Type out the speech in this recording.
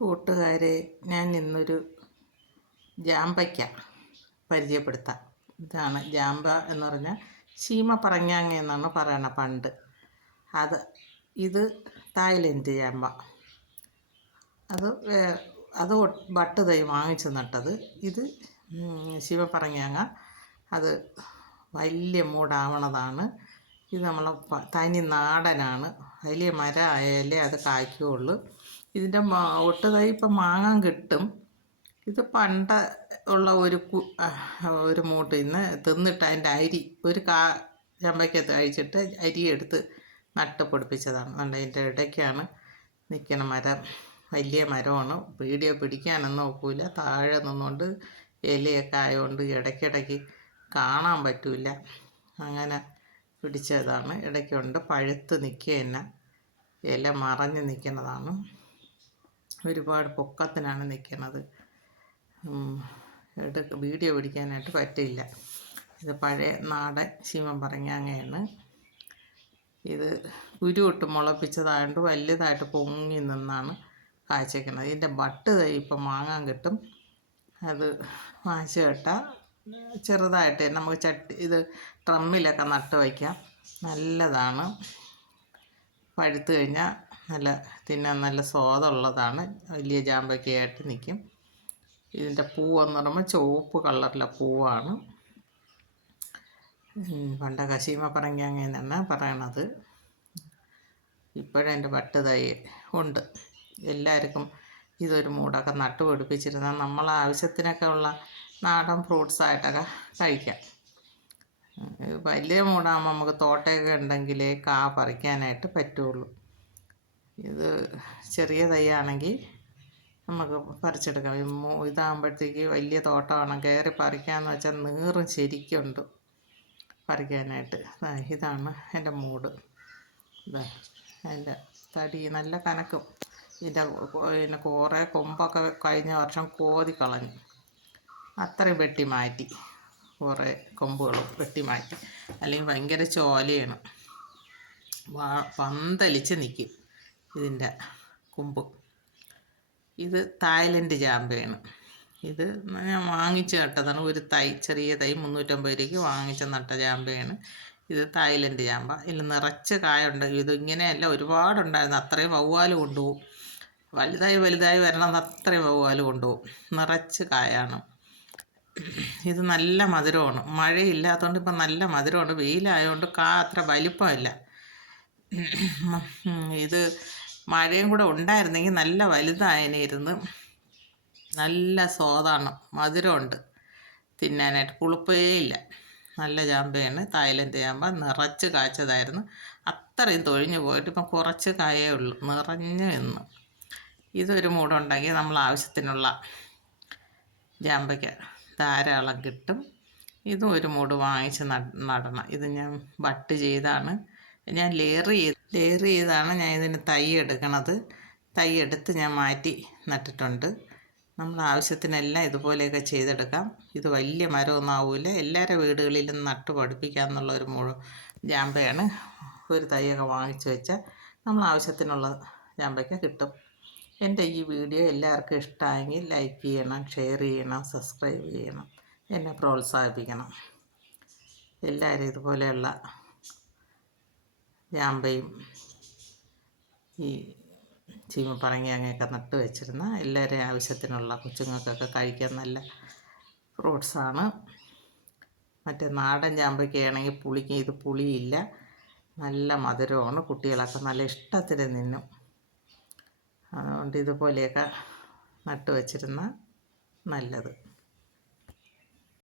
കൂട്ടുകാരെ, ഞാൻ ഇന്നൊരു ജാമ്പയ്ക്ക പരിചയപ്പെടുത്താം. ഇതാണ് ജാമ്പ എന്ന് പറഞ്ഞാൽ ശീമ പറങ്ങാങ്ങ എന്നാണ് പറയണത് പണ്ട്. ഇത് തായ്ലൻഡ് ജാമ്പ. അത് അത് ബട്ട് തൈ വാങ്ങിച്ച് നട്ടത്. ഇത് ശീമ പറങ്ങാങ്ങ. അത് വലിയ മൂടാവണതാണ്. ഇത് നമ്മളെ തനി നാടനാണ്. വലിയ മരം ആയാലേ അത് കായ്ക്കുകയുള്ളൂ. ഇതിൻ്റെ ഒട്ട് തൈ ഇപ്പം വാങ്ങാൻ കിട്ടും. ഇത് പണ്ട് ഉള്ള ഒരു മൂട്ടിൽ നിന്ന് തിന്നിട്ട് അതിൻ്റെ അരി ഒരു ചമ്പയ്ക്കത്ത് കഴിച്ചിട്ട് അരി എടുത്ത് നട്ട് പൊടിപ്പിച്ചതാണ്. അതിൻ്റെ ഇടയ്ക്കാണ് നിൽക്കണ മരം. വലിയ മരമാണ്. വീഡിയോ പിടിക്കാനൊന്നും നോക്കൂല. താഴെ നിന്നുകൊണ്ട് ഇലയൊക്കെ ആയതുകൊണ്ട് ഇടയ്ക്കിടയ്ക്ക് കാണാൻ പറ്റില്ല. അങ്ങനെ പിടിച്ചതാണ്. ഇടയ്ക്കുണ്ട് പഴുത്ത് നിൽക്കുക തന്നെ. ഇല മറഞ്ഞ് നിൽക്കുന്നതാണ്. ഒരുപാട് പൊക്കത്തിനാണ് നിൽക്കുന്നത്. വീഡിയോ പിടിക്കാനായിട്ട് പറ്റില്ല. ഇത് പഴയ നാടൻ ശീമ പറങ്ങാങ്ങയാണ്. ഇത് കുരുവിട്ട് മുളപ്പിച്ചതായതുകൊണ്ട് വലുതായിട്ട് പൊങ്ങി നിന്നാണ് കായ്ച്ചേക്കുന്നത്. ഇതിൻ്റെ ബട്ട് തൈ ഇപ്പം വാങ്ങാൻ കിട്ടും. അത് വാങ്ങിച്ച് കേട്ടാൽ ചെറുതായിട്ട് നമുക്ക് ഇത് ഡ്രമ്മിലൊക്കെ നട്ട് വയ്ക്കാം. നല്ലതാണ്. പഴുത്ത് കഴിഞ്ഞാൽ തിന്നാൻ നല്ല സ്വാദുള്ളതാണ്. വലിയ ജാമ്പയ്ക്കയായിട്ട് നിൽക്കും. ഇതിൻ്റെ പൂവെന്ന് പറയുമ്പോൾ ചുവപ്പ് കളറിലെ പൂവാണ്. പണ്ടൊക്കെ ശീമ പറങ്ങാങ്ങ എന്നാണ് പറയണത്. ഇപ്പോഴതിൻ്റെ ബട്ട് തൈ ഉണ്ട്. എല്ലാവർക്കും ഇതൊരു മൂടൊക്കെ നട്ട് പിടിപ്പിച്ചിരുന്നാൽ നമ്മളെ ആവശ്യത്തിനൊക്കെ ഉള്ള നാടൻ ഫ്രൂട്ട്സായിട്ടൊക്കെ കഴിക്കാം. വലിയ മൂടാകുമ്പോൾ നമുക്ക് തോട്ടയൊക്കെ ഉണ്ടെങ്കിലേ പറിക്കാനായിട്ട് പറ്റുള്ളൂ. ഇത് ചെറിയ തൈയാണെങ്കിൽ നമുക്ക് പറിച്ചെടുക്കാം. ഇതാകുമ്പോഴത്തേക്ക് വലിയ തോട്ടമാണ്. കയറി പറിക്കാമെന്ന് വെച്ചാൽ നീറും ശരിക്കുണ്ട് പറിക്കാനായിട്ട്. ഇതാണ് എൻ്റെ മൂട്. അതിൻ്റെ തടി നല്ല കനക്കും. ഇതിൻ്റെ കുറേ കൊമ്പൊക്കെ കഴിഞ്ഞ വർഷം കോതി കളഞ്ഞു. അത്രയും വെട്ടി മാറ്റി. കുറേ കൊമ്പുകളും വെട്ടി മാറ്റി. അല്ലെങ്കിൽ ഭയങ്കര ചോലയാണ്. പന്തലിച്ച് നിൽക്കും ഇതിൻ്റെ കൊമ്പ്. ഇത് തായ്ലൻഡ് ജാമ്പയാണ്. ഇത് ഞാൻ വാങ്ങിച്ച് നട്ടതാണ്. ഒരു ചെറിയ തൈ 350 രൂപയ്ക്ക് വാങ്ങിച്ച് നട്ട ജാമ്പയാണ്. ഇത് തായ്ലൻഡ് ജാമ്പ. ഇതിൽ നിറച്ച് കായുണ്ട്. ഇതിങ്ങനെയല്ല, ഒരുപാടുണ്ടായിരുന്നു. അത്രയും വവ്വാൽ കൊണ്ടുപോകും. വലുതായി വരണത് അത്രയും വവ്വാൽ കൊണ്ടുപോകും. നിറച്ച് കായാണ്. ഇത് നല്ല മധുരമാണ്. മഴയില്ലാത്തതുകൊണ്ട് ഇപ്പം നല്ല മധുരമുണ്ട്. വെയിലായതുകൊണ്ട് അത്ര വലിപ്പമില്ല. ഇത് മഴയും കൂടെ ഉണ്ടായിരുന്നെങ്കിൽ നല്ല വലുതായതിനിരുന്ന്. നല്ല സ്വാദാണ്. മധുരമുണ്ട്. തിന്നാനായിട്ട് പുളിപ്പേ ഇല്ല. നല്ല ജാമ്പയാണ്. തായ്ലൻഡ് ജാമ്പ. നിറച്ച് കായ്ച്ചതായിരുന്നു. അത്രയും തൊഴിഞ്ഞു പോയിട്ട് ഇപ്പം കുറച്ച് കായേ ഉള്ളൂ. നിറഞ്ഞു നിന്ന്. ഇതൊരു മൂടുണ്ടെങ്കിൽ നമ്മൾ ആവശ്യത്തിനുള്ള ജാമ്പയ്ക്ക ധാരാളം കിട്ടും. ഇതും ഒരു മൂട് വാങ്ങിച്ച് നടണം. ഇത് ഞാൻ ബട്ട് ചെയ്താണ്. ഞാൻ ലെയർ ചെയ്താണ് ഞാൻ ഇതിന് തൈ എടുക്കണത്. തൈ എടുത്ത് ഞാൻ മാറ്റി നട്ടിട്ടുണ്ട്. നമ്മൾ ആവശ്യത്തിനെല്ലാം ഇതുപോലെയൊക്കെ ചെയ്തെടുക്കാം. ഇത് വലിയ മരമൊന്നും ആവില്ല. എല്ലാവരുടെ വീടുകളിലും നട്ട് പഠിപ്പിക്കുക ഒരു ജാമ്പയാണ്. ഒരു തൈയൊക്കെ വാങ്ങിച്ച് വെച്ചാൽ നമ്മൾ ആവശ്യത്തിനുള്ള ജാമ്പയ്ക്ക കിട്ടും. എൻ്റെ ഈ വീഡിയോ എല്ലാവർക്കും ഇഷ്ടമായെങ്കിൽ ലൈക്ക് ചെയ്യണം, ഷെയർ ചെയ്യണം, സബ്സ്ക്രൈബ് ചെയ്യണം. എന്നെ പ്രോത്സാഹിപ്പിക്കണം. എല്ലാവരും ഇതുപോലെയുള്ള ജാമ്പയും ഈ ചീമ പറങ്ങയൊക്കെ നട്ട് വെച്ചിരുന്ന എല്ലാവരെയും ആവശ്യത്തിനുള്ള കൊച്ചുങ്ങൾക്കൊക്കെ കഴിക്കാൻ നല്ല ഫ്രൂട്ട്സാണ്. മറ്റേ നാടൻ ജാമ്പയ്ക്കയാണെങ്കിൽ ഇത് പുളിയില്ല. നല്ല മധുരമാണ്. കുട്ടികളൊക്കെ നല്ല ഇഷ്ടത്തിന് തിന്നും. അതുകൊണ്ട് ഇതുപോലെയൊക്കെ നട്ട് വച്ചിരുന്ന നല്ലത്.